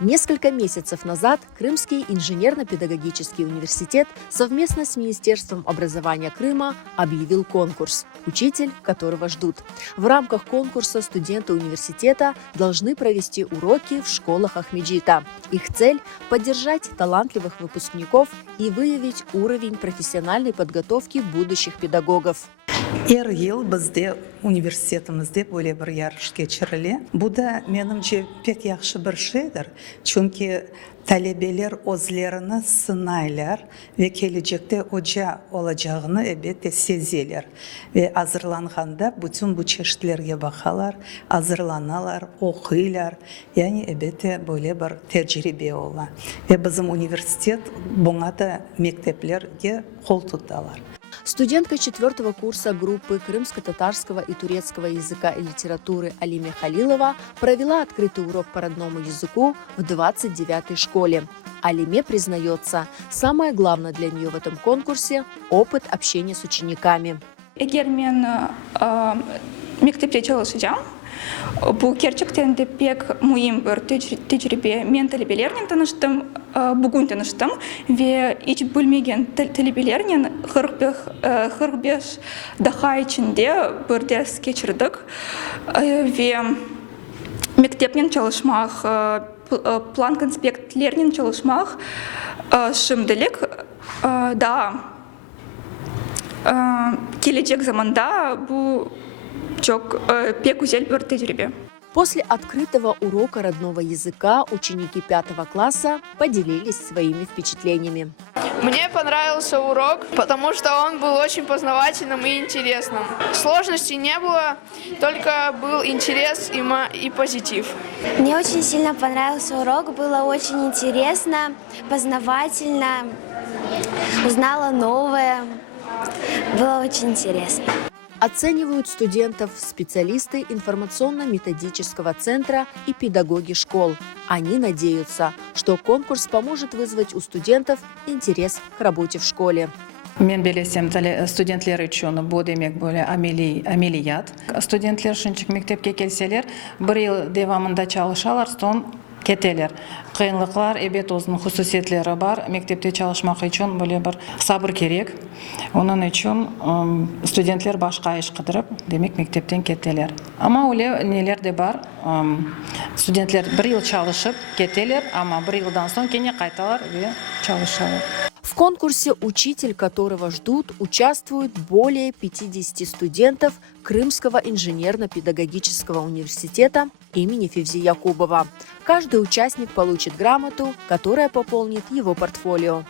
Несколько месяцев назад Крымский инженерно-педагогический университет совместно с Министерством образования Крыма объявил конкурс «Учитель, которого ждут». В рамках конкурса студенты университета должны провести уроки в школах Ахмеджита. Их цель – поддержать талантливых выпускников и выявить уровень профессиональной подготовки будущих педагогов. Әр ел бізде университетімізде бөле бір ярыш кечіріле. Бұл да менімше пек яқшы бір шейдір. Чүнки талебелер өзлеріні сынайлар ве келечекте оча олacağını әбетте сезелер. Ве азырланғанда бүтін бұл чештілерге бақалар, азырланалар, оқилар. Яғни әбетте бөле бір тәжірибе ола. Ве біздің университет бұңада мектеплерге қол тұталар. Студентка 4-го курса группы крымско-татарского и турецкого языка и литературы Алиме Халилова провела открытый урок по родному языку в 29-й школе. Алиме признается, самое главное для нее в этом конкурсе – опыт общения с учениками. Егер мен мектепте çalışacağım, bu gerçekten de pek mühim bir tecrübe. Men talebelerle tanıştım, bugün tanıştım ve hiç bilmegen talebelerle 45 daha içinde bir ders geçirdik ve mektepten çalışmak, plan konspektlerle çalışmak şimdilik daha gelecek zamanda bu пек güzel bir tecrübe. После открытого урока родного языка ученики 5 класса поделились своими впечатлениями. Мне понравился урок, потому что он был очень познавательным и интересным. Сложностей не было, только был интерес и позитив. Мне очень сильно понравился урок, было очень интересно, познавательно, узнала новое, было очень интересно. Оценивают студентов специалисты информационно-методического центра и педагоги школ. Они надеются, что конкурс поможет вызвать у студентов интерес к работе в школе. Мен белесем студентлер үшін бұл демек бөле амелият. Студентлер шынчық мектепке келселер, бір ел девамында çalışалар, сон кетелер. Қиынлықлар, әбет өзінің хусусиетлері бар. Мектепте çalışmaq үшін бөле бір сабыр керек. Onun için студентлер башқа еш қыдырып, демек мектептен кетелер. Ама оле нелер де бар. Студентлер бір ел çalışып кетелер, ама бір елдан соң кене қайталар ве çalışалар. В конкурсе «Учитель, которого ждут» участвуют более 50 студентов Крымского инженерно-педагогического университета имени Февзи Якубова. Каждый участник получит грамоту, которая пополнит его портфолио.